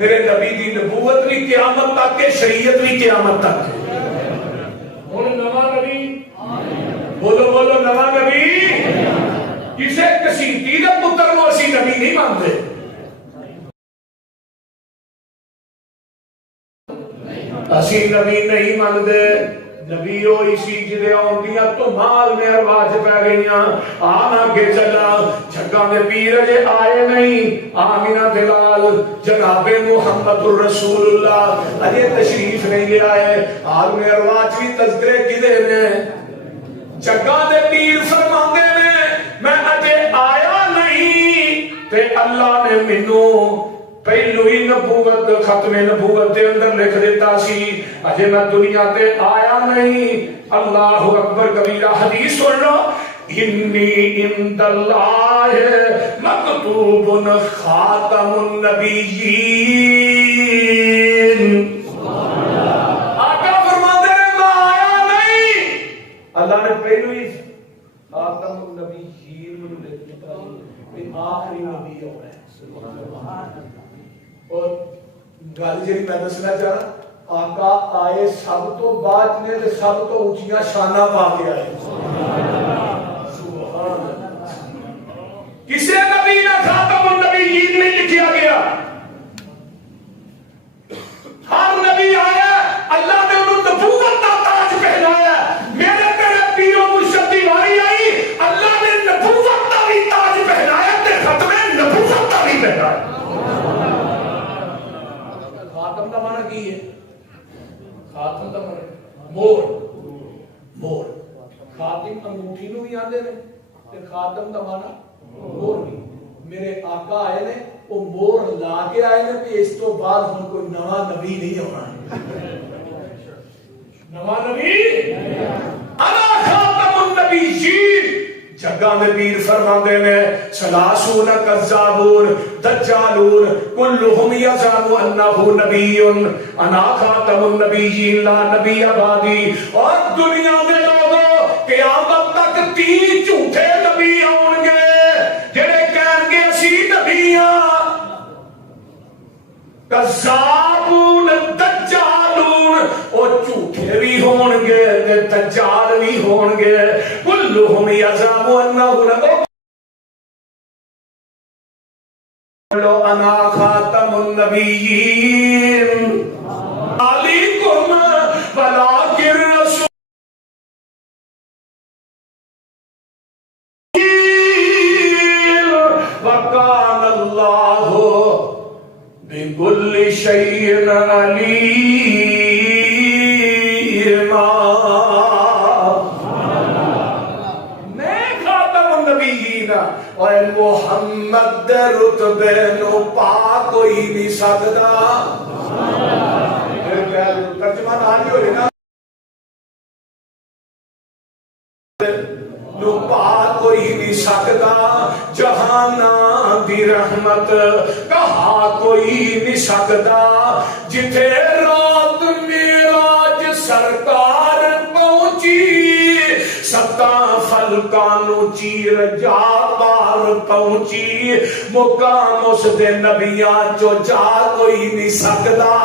میرے نبی دی نبوت بھی قیامت تک کے، شریعت بھی قیامت تک ہے۔ ہن نواں نبی، بولو بولو نواں نبی، کسے کسیتی دے پتر نو اسی نبی نہیں مانتے۔ اسی نبی نہیں مانتے، نبی ہوئی سی جدے آندیاں تو مال میں ارواج پہ گئیاں، آنا کے چلا جھگاں دے پیر جے آئے نہیں، آمینہ دلال جناب محمد الرسول اللہ اجے تشریف نہیں لے آئے، آل میں ارواج بھی تذکرے کی دے میں جھگاں دے پیر فرماندے میں اجے آیا نہیں تے اللہ نے منو پہلو ہی نبوت ختم نبوت دے اندر لکھ دیتا سی، اجے میں دنیا تے آیا نہیں۔ اللہ اکبر کبیرہ، حدیث سن لو، انی عند اللہ مکتوب خاتم النبیین۔ آقا فرماتے ہیں میں آیا نہیں، اللہ نے پہلو ہی خاتم النبیین میں لکھ دیتا کہ آخری نبی ہونا ہے۔ اور گل جی میں دسنا چاہا، آقا آئے سب تو بعد نے تے سب تو اونچیاں شاناں پا کے آئے۔ سبحان اللہ، کسے نبی نہ خاتم النبیین نہیں لکھیا گیا، ہر نبی آیا اللہ نے انہوں نبوت کا تاج پہنایا۔ میرے تیرے پیروں مرشد دی واری آئی، اللہ نے نبوت کا بھی تاج پہنایا تے ختم نبوت کا بھی پہنایا۔ خاتم کا معنی کی ہے؟ خاتم کا معنی مور، مور، خاتم انگوٹھی نو بھی آندے نے تے خاتم کا معنی مور بھی۔ میرے آقا آئے نے وہ مور لا کے آئے نے کہ اس تو بعد ہن کوئی نواں نبی نہیں ہونا، نواں نبی انا خاتم النبیین۔ جگہ میں پیر فرماندے نے سلاسون کذابون دجالون کلہم یزعم انہ نبی انا خاتم النبیین لا نبی بعدی۔ اور دنیا میں لوگوں قیامت تک 3 جھوٹے نبی آؤں گے جڑے کہیں گے اسی نبی ہاں، کذابون دجالون، وہ جھوٹے بھی ہون گے تے دجال بھی ہون گے، کلہم یزعم انہ نبی انا خاتم النبیین علیکم ولکن رسول وکان اللہ بكل شيء عليما۔ میں خاتم النبیین اور محمد دے رتبے نو پا کوئی نہیں سکدا۔ ترجمہ نہ ہوئے نا، نو پا کوئی نہیں سکدا، جہانا دی رحمت کہا کوئی نہیں سکدا، جتھے رات معراج سرکار پہنچی، ستاں فلکانو چیر جا پار پہنچی، مقام اس دے نبیاں جو جا کوئی نہیں سکدا،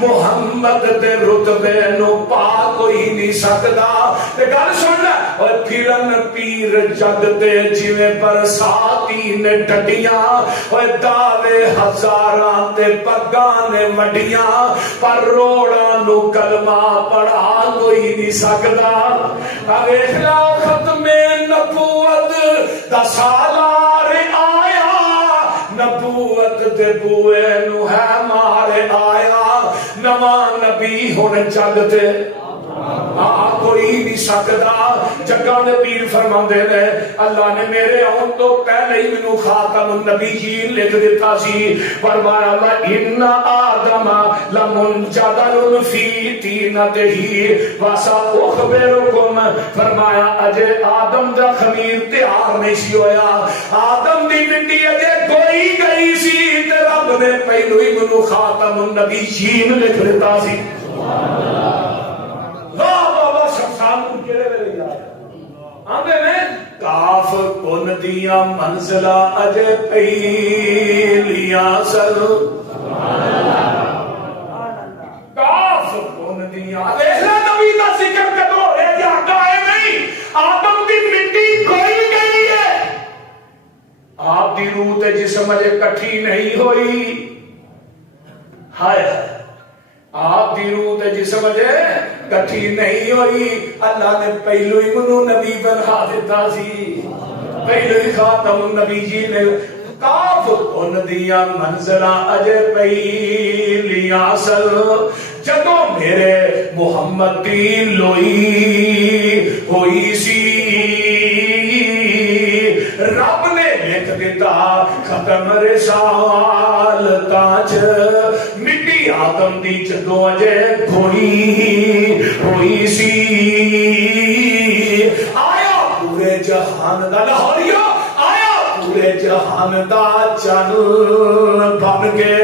محمد دے رتبے نو پا کوئی نہیں سکدا۔ تے گل سن لے، اور پھرن پیر جگ تے جویں برساتی نے ڈڈیاں، اور دعوے ہزاراں تے پگاں نے وڈیاں، پر روڑاں نو کلمہ پڑھا کوئی نہیں سکدا۔ ویکھ لو ختم نبوت دا سالار آیا، نبوت دے بوئے نو ہے مارے آیا، نواں نبی ہن جگ تے کوئی نہیں سکدا۔ جگہ میں پیر فرماندے نے اللہ نے میرے آن تو پہلے ہی منو خاتم النبیین لکھ دیتا سی، فرمایا ان آدم لمنجدل فی طینتہ واسا اخبرکم، فرمایا اجے آدم دا خمیر تیار نہیں سی ہویا، آدم دی مٹی اجے کوئی گئی سی، تے رب نے پہلو ہی منو خاتم النبیین لکھ دیتا سی۔ کاف کن دیا منزلہ اجے پہلیاں سر کٹھی نہیں ہوئی. ہائے آپ دی روح تے جسم جے کٹھی نہیں ہوئی. اللہ نے پہلو ہی منو نبی بنا دیتا سی. پہلو ہی خاتم النبی جی نے کاف ان دیا منزلہ اجے پہلیاں اصل جدو میرے محمد دی لوئی ہوئی سی. رب نے لکھ دیتا ختم رسالتاں چ مٹی آدم دی جدو اجے کھوئی ہوئی سی. آیا پورے جہان دا لاہوریا پورے جہان دا چن بن کے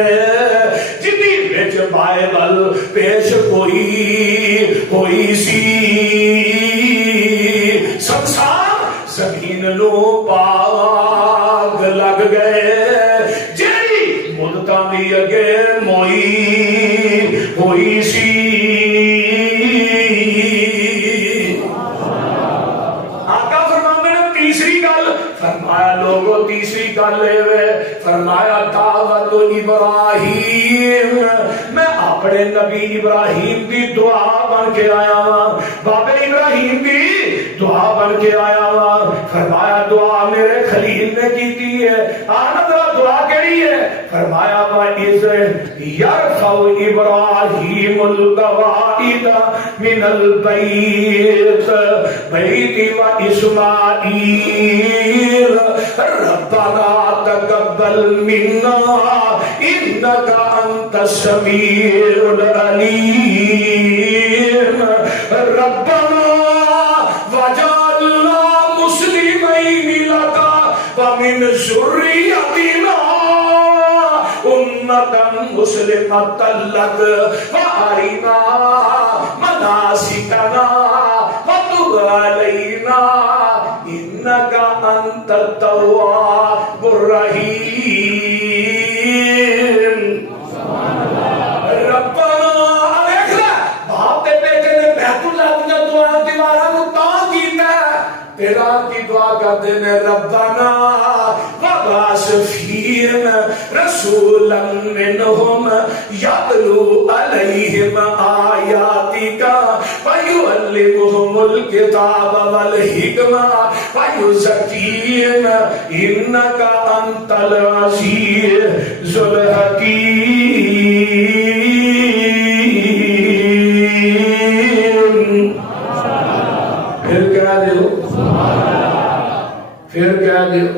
جدی وچ بائبل پیش ہوئی سی. سنسار زمین نو پاگ لگ گئے جیڑی مدتاں دی اگے موئی ہوئی سی. فرمایا لوگوں تیسری گل ہے فرمایا دعوت ابراہیم. میں اپنے نبی ابراہیم دی دعا بن کے آیا ہوں. بابے ابراہیم دی دعا بن کے آیا ہوں. فرمایا دعا میرے خلیل نے کیتی ہے. آنا ذرا دعا کیڑی ہے؟ فرمایا وَإِذْ يَرْفَعُ إِبْرَاهِيمُ الْقَوَاعِدَ مِنَ الْبَيْتِ وَإِسْمَاعِيلَ رَبَّنَا تَقَبَّلْ مِنَّا إِنَّكَ أَنْتَ السَّمِيعُ الْعَلِيمُ رَبَّنَا وَاجْعَلْنَا مُسْلِمَيْنِ لَكَ وَمِنْ ذُرِّيَّتِنَا أُمَّةً مُسْلِمَةً لَكَ وَأَرِنَا مَنَاسِكَنَا وَتُبْ عَلَيْنَا إِنَّكَ أَنْتَ التَّوَّابُ الرَّحِيمُ. ربنا دیکھنا باپ تے بیٹے نے بیت اللہ دی دعا دیواراں نوں تاں کیتا تیرا کی دعا کرتے نے ربنا وبعث فیہم رسولا منہم یتلو علیہم آیاتک ویعلمہم الکتاب والحکمہ ویزکیہم انک انت العزیز الحکیم. پھر کہہ دیو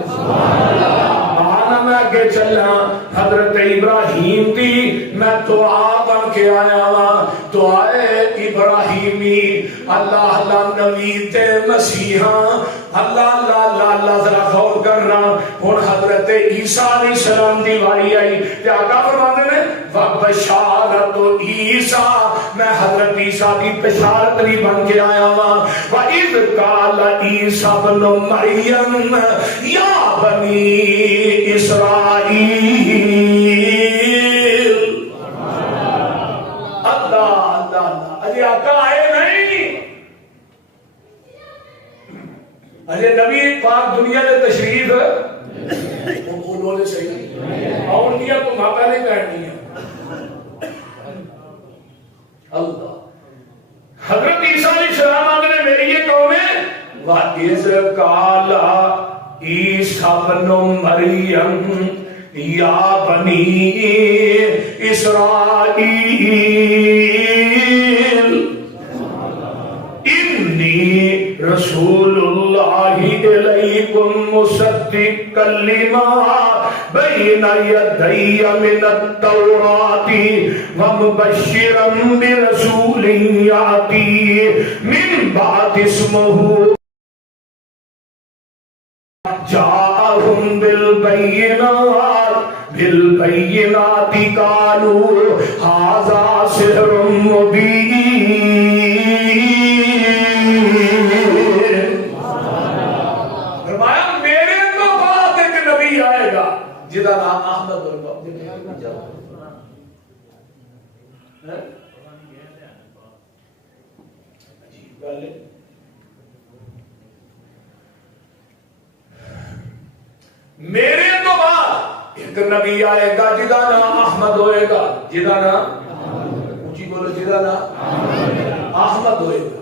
آنا میں آگے چلنا. حضرت ابراہیم دی میں دعا بن کے آیا ہوں. دعائے ابراہیمی اللہ اللہ نبی تے مسیحاں اللہ اللہ اللہ اللہ ذرا غور کرنا. اور حضرت عیسیٰ علیہ السلام دی واری آئی تے آقا فرماتے ہیں وَبَشَارَتُ عیسیٰ میں حضرت عیسیٰ کی بشارت بھی بن کے آیا ہوں. وَإِذْ قَالَ عِيسَى ابْنُ مَرْيَمَ يَا بَنِي إِسْرَائِيلَ. اللہ اللہ اللہ اجے آقا آئے نہیں, اجے نبی پاک دنیا میں تشریف انہوں نے صحیح اور دیا تو ماں پہلے کرنی ہے. اللہ حضرت عیسیٰ علیہ السلام آنے میری یہ قوم ہے وَإِذْ قَالَ عِيسَى ابْنُ مَرْيَمَ يَا بَنِي إِسْرَائِيلَ إِنِّي رَسُولُ اللَّهِ إِلَيْكُمْ مُصَدِّقًا لِمَا بَيْنَ يَدَيَّ مِنَ التَّوْرَاةِ وَمُبَشِّرًا بِرَسُولٍ يَأْتِي مِنْ بَعْدِي اسْمُهُ جاءهم بالبينات قالوا هذا سحر مبين. فرمایا میرے تو بعد ایک نبی آئے گا جدا نام احمد ہوگا. عجیب گل ہے. میرے تو بعد ایک ایک نبی آئے گا جدا نام احمد ہوئے گا, جدا نام اونچی بولو, جدا نام احمد ہوئے گا.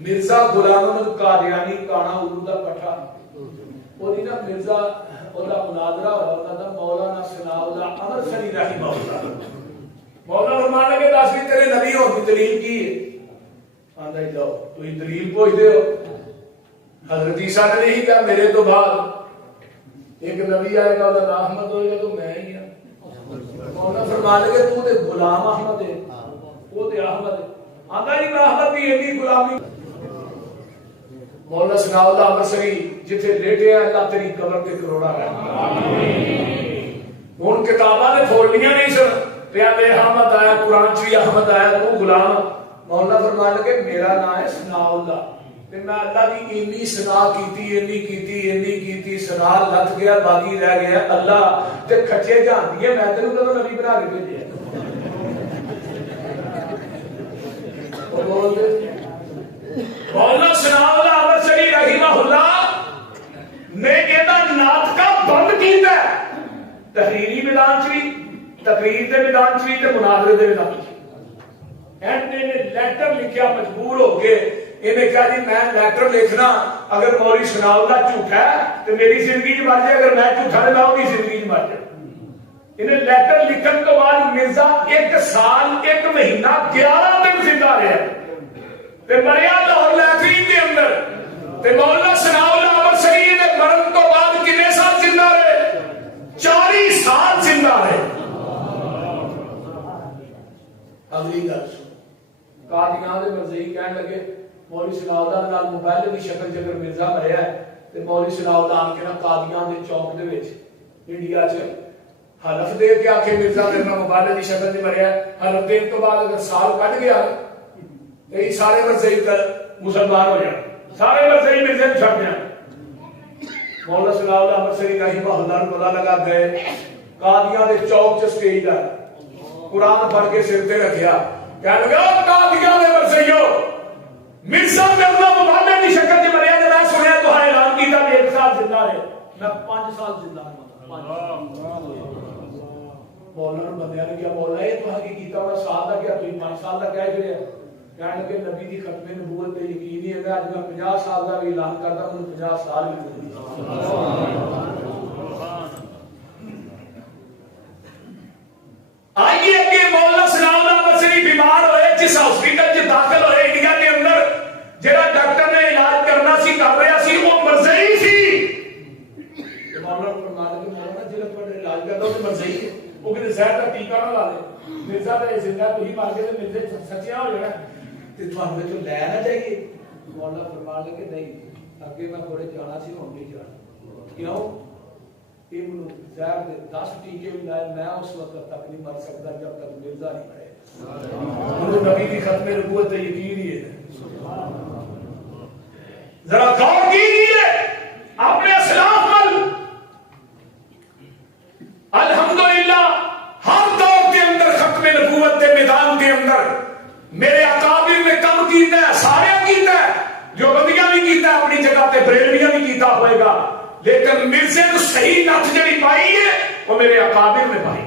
مرزا غلام احمد قادیانی کانا اردو دا پٹھا وہی نا مرزا اولا مناظرہ ہوتا تھا مولانا ثناءاللہ امرسری رحمہ اللہ. مولانا فرمان لگے دس بھی تیرے نبی ہو کی دلیل کی ہے؟ آندا ہی جاؤ تو ہی دلیل پوچھتے ہو. حضرت عیسیٰ نے نہیں کہا میرے تو بعد ایک نبی آئے گا وہ نام احمد ہوئے گا تو میں ہی ہوں. مولانا فرمان لگے تو تے غلام احمد ہے, وہ تے احمد ہے. آندا ہی میں احمد بھی ایڈی غلامی. مولانا ثناءاللہ امرسری جتھے لیٹے ہیں اللہ تیری قبر تے کروڑا رحمت. ہن کتاباں نے کھولنیاں نہیں سن پیا میں احمد آیا, قرآن چی احمد آیا, تو غلام. مولانا فرمان لگے میرا نام ہے ثناءاللہ تے میں اللہ دی اینی ثنا کیتی ثنا لت گیا باقی رہ گیا اللہ تے کھچے جاندی ہے. میں تینوں کدوں نبی بنا کے بھیجیا؟ مولانا ثناءاللہ امرسری رحمہ اللہ نے کہتا نعت کا بند کیتا ہے تحریری میدان چ بھی, تقریر کے میدان چ بھی تے مناظرے کے میدان چ. اینڈ نے لیٹر لکھیا مجبور ہو کے, انہیں کہا جی میں لیٹر لکھنا اگر مولوی ثناءاللہ جھوٹا ہے تو میری زندگی چ مر جائے, اگر میں جھوٹا تو میں ان کی زندگی چ مر جائے. انہیں لیٹر لکھن تو بعد مرزا 1 سال 1 مہینہ 11 دن زندہ رہا تے مریا لاہور لیٹرین کے اندر. تے مولانا ثناءاللہ امرسری نے مرن تو بعد کتنے سال زندہ رہے؟ 40 سال زندہ رہے. اگلی گل سن, قادیان دے مرزائی کہن لگے مولوی ثناءاللہ نال موبائل دی شکل جگر مرزا مریا ہے تے مولوی ثناءاللہ آن کے نا قادیان دے چوک دے وچ انڈیا چ حلف دے کے آکھے مرزا میرے نال موبائل دی شکل دی مریا ہے. حلف دین تو بعد اگر سال کٹ گیا تے سارے مرزائی مسلمان ہو جائے, سارے مرزائی مرزے نوں چھڈ جان. مولانا ثناءاللہ امرسری رحمہ اللہ نوں پتہ لگا گئے قادیان دے چوک چ سٹیج دا قرآن پڑھ کے سر تے رکھیا, کہنے لگا قادیان دے مرزائیو مرزا مرنا مبالے کی شکل چ مریا تے میں سنیا تو اعلان کیتا کہ 1 سال زندہ رہے, میں 5 سال زندہ رہا. مولانا بندیاں نے کیا مولا یہ تو حقیقت کیتا ہونا سال دا کیا تھی 5 سال دا کہہ چھڑیا. کہنے لگے نبی دی ختم نبوت تے یقین ہی ہے میں اج میں 50 سال دا بھی اعلان کردا ہوں 50 سال بھی آئیے کہ مولانا ثناءاللہ امرسری بیمار ہوئے, جس ہاسپٹل چ داخل ہوئے انڈیا کے اندر, جڑا ڈاکٹر نے علاج کرنا سی کر رہا سی وہ مرزائی سی. مولانا فرمایا کہ مولانا جڑا تہاڈا علاج کردا وہ مرزائی ہے, وہ کہتے زہر دا ٹیکا نہ لا لے, مرزا تے زندہ تو ہی مار کے تے مرزے سچیاں ہو جانا تے تھانوں وچوں لے نہ جائیے. مولانا فرمایا کہ نہیں اگے میں تھوڑے جانا سی ہن نہیں جانا. کیوں؟ ابن زہر دے 10 ٹیکے بھی لائے, میں اس وقت تک نہیں مر سکتا جب تک مرزا نہیں مرے. وہ نبی کی ختم نبوت یقین ہی ہے. ذرا غور کیجیے اپنے اسلاف پر. الحمدللہ ہر دور کے اندر ختم نبوت کے میدان کے اندر میرے اکابر نے کم کیتا ہے, سارے کیتا ہے, جو بندیاں بھی کیتا ہے اپنی جگہ پہ, بریلویاں بھی کیتا ہوئے گا, لیکن مرزے کو صحیح نت جڑی پائی ہے وہ میرے اکابر نے پائی ہے.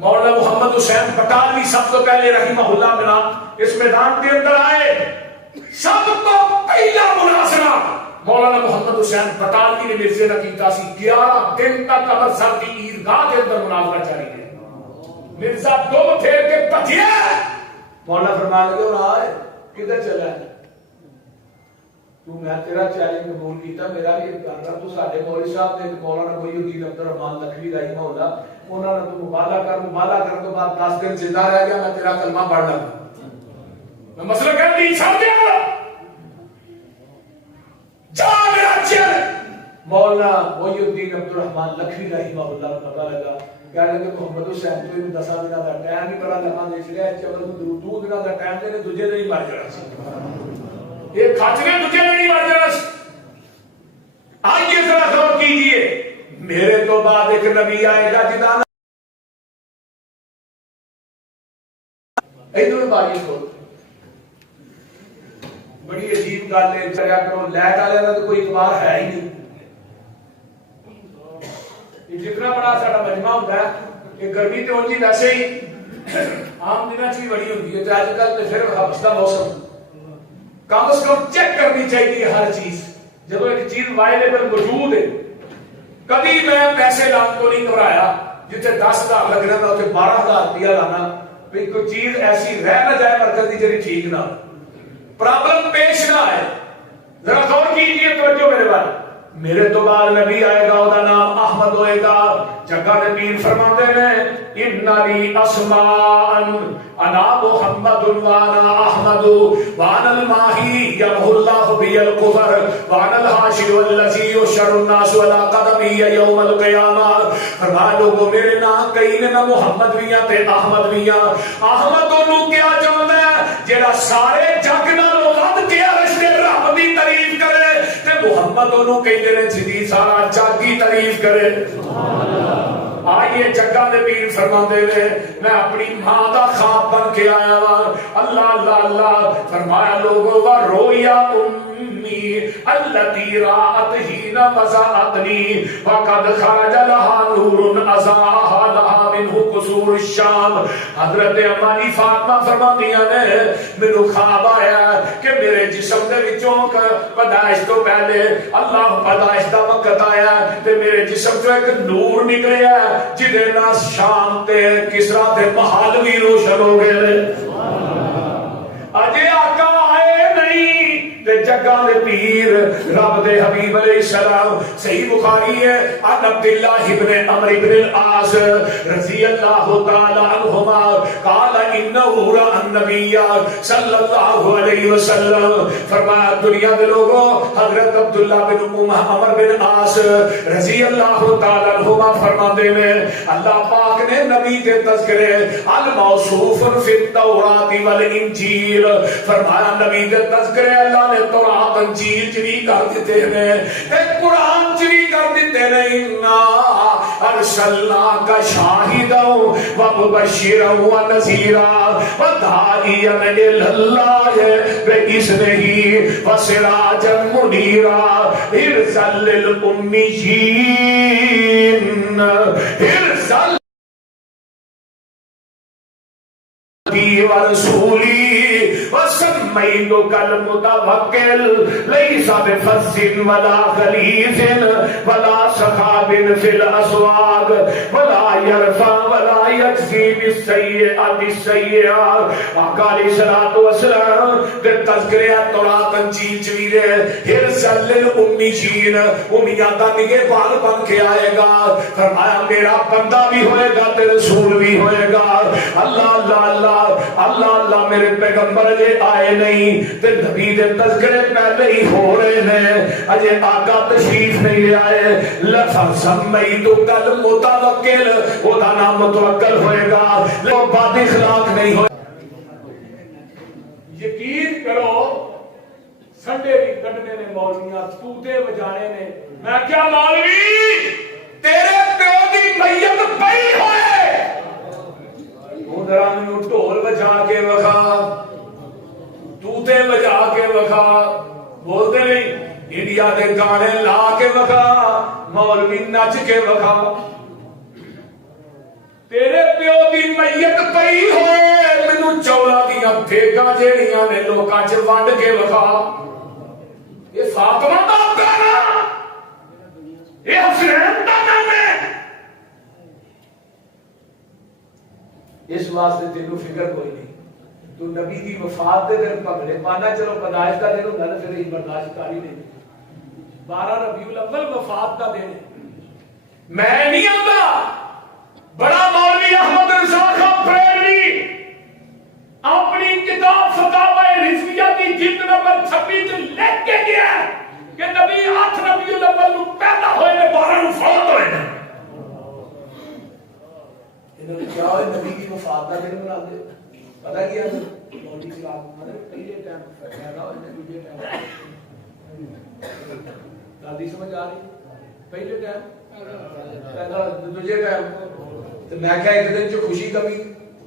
مولانا محمد حسین بٹالوی سب تو پہلے رحمہ اللہ بنا اس میدان کے اندر آئے. سب تو پہلا مناظرہ مولانا محمد حسین بٹالوی نے مرزے نے کیتا سی. 11 دن تک امرتسر کی عیدگاہ کے اندر مناظرہ جاری ہے. مرزا دو پھیر کے پھجیا, مولانا فرمایا لگے اور آئے کدھر چلا ہے تو, میں تیرا چیلنج قبول کیتا, میرا بھی کر رہا تو ساڈے مولوی صاحب نے مولانا محی الدین عبدالرحمان لکھوی رحمہ اللہ انہوں نے تو مبالغہ کرنے تو بعد 10 دن زندہ رہ گیا, میں تیرا کلمہ پڑھ لگا. میں مسئلہ کہہ نہیں سمجھا جا میرا چیلنج. مولانا محی الدین عبدالرحمان لکھوی رحمہ اللہ کو پتہ لگا, کہنے لگے محمد حسین تو انہوں 10 دنوں کا ٹائم نہیں پڑا لگا دے چلے چلو 2 دنوں کا ٹائم دے دوجے دن ہی مر جانا سی, یہ کھچنے دوجے دن ہی مر جانا سی. آئیے ذرا غور کیجئے, میرے تو بعد ایک نبی آئے گا جدا ادھر باری کو بڑی عجیب گل ہے. چلیا کرو لائٹ والے کا تو کوئی اعتبار ہے ہی نہیں. یہ جتنا بڑا ساڈا مجمع ہوتا ہے کہ گرمی تو اونجی ویسے ہی عام دنوں چ بھی بڑی ہوتی ہے، تو اج کل تو پھر ہبس کا موسم کم از کم چیک کرنی چاہیے ہر چیز. جب ایک چیز اویلیبل موجود ہے، کبھی میں پیسے لان کو نہیں گھبرایا جتنے 10,000 لگ رہا تھا اتنے 12,000 روپیہ لانا بھی کوئی چیز ایسی رہ نہ جائے مرکز کی جی ٹھیک نہ پرابلم پیش نہ آئے. ذرا غور کیجیے توجہ میرے بھائی. میرے تو بعد نبی آئے گا، وہ نام احمد ہوئے گا. جگہ نے پیر فرماتے ہیں ان لی اسماء انا محمد وانا احمد وانا الماہی یمحو اللہ بی الکفر وانا الحاشر والذی یحشر الناس علی قدمی یوم القیامہ. فرمایا لوگوں میرے نام کئی نے، میں محمد بھی ہاں تے احمد بھی ہاں. احمد انہوں کیا چاہتا ہے جڑا سارے جگ نالوں ود کے عرش دے رب دی تعریف کرے، محمد انہوں کہتے ہیں جدی سارا جگ کی تعریف کرے. آئیے جگہ دے پیر فرماندے نے میں اپنی ماں دا خواب بن کے آیا ہوں. اللہ اللہ اللہ فرمایا لوگوں وا رویا امی التی رات ہی نہ وضاعتنی وقد خرج لها نور اضاءها لها منه قصور الشام. حضرت امانی فاطمہ فرماندیاں نے مینوں خواب آیا کہ میرے جسم دے وچوں پیدائش تو پہلے اللہ پیدائش دا وقت آیا تے میرے جسم چوں ایک نور نکلیا جدے نال شام تے کسرا تے محل بھی روشن ہو گئے. اجے آقا آئے نہیں تے جگہ دے پیر رب دے حبیب علیہ السلام. صحیح بخاری ہے عن عبداللہ ابن عمرو بن العاص رضی اللہ تعالی عنہما قال انه رأى النبی صلی اللہ علیہ وسلم. فرمایا دنیا دے لوگوں حضرت عبداللہ بن عمرو بن العاص رضی اللہ تعالی عنہما فرماتے ہیں اللہ پاک نے نبی کے تذکرے الموصوف فی التوراۃ والانجیل فرمایا نبی کے تذکرے اللہ نے تورات انجیل چ بھی کر دیتے ہیں تے قرآن چ بھی کر دیتے ہیں. انا ارسلناک شاہدا ومبشرا ونذیرا وداعیا الی اللہ باذنہ وسراجا منیرا ارسل للامیین ارسل ورسولی وسميتك المتوكل ليس بفز ولا غليظ ولا سخاب في الأسواق ولا يرفع ولا يجزي بالسيئة السيئة. آقا علیہ الصلوۃ والسلام دے تذکرے تورات انجیل چ وی دے ارسل للامیین امیاں دا نگہبان بن کے آئے گا. فرمایا میرا بندہ بھی ہوئے گا تے رسول بھی ہوئے گا. اللہ اللہ اللہ اللہ اللہ میرے پیغمبر جے آئے نہیں تے نبی دے تذکرے پہلے ہی ہو رہے ہیں اجے آقا تشریف نہیں لے آئے. لفظ سمیتک المتوکل او دا نام متوکل ہوئے گا وہ بد اخلاق نہیں ہوئے. یقین کرو سنڈے بھی کٹنے نے مولویاں توتے بجانے نے. میں کیا مولوی تیرے پیو دی میت پئی ہوئے ادھر میں ڈھول بجا کے وکھا توتے بجا کے وکھا بولتے نہیں انڈیا دے گانے لا کے وکھا مولوی نچ کے وکھا. تیرے پیو دی میت پئی ہوئے مینوں چولا دیاں بھیگاں جیڑیاں نے لوکاں چ ونڈ کے وکھا. یہ فاطمہ دا گانا یہ حسین دا گانا. اس واسطے تینوں فکر کوئی نہیں. تو نبی دی وفات دے دن پگڑے پانا چلو پیدائش کا دن ہوگا نا پھر یہ برداشت کاری نہیں. 12 ربیع الاول وفات کا دن میں نہیں آتا. بڑا مولوی احمد رضا خان بریلوی اپنی کتاب فتاوی رضویہ کی جلد نمبر 26 لکھ کے گیا کہ نبی 8 ربیع الاول نو پیدا ہوئے نے 12 نو فوت ہوئے نے. انہوں نے کیا ہوئے نبی کی وفات کا دن بنا دے. پتہ کیا مولوی صاحب پہلے ٹائم پیدا ہوئے نے دوسرے ٹائم دادی سمجھ آ رہی پہلے ٹائم پیدا دوسرے ٹائم. تو میں کہا ایک دن جو خوشی کبھی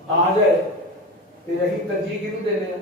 آ جائے تو یہی ترجیح کیوں دینے ہیں.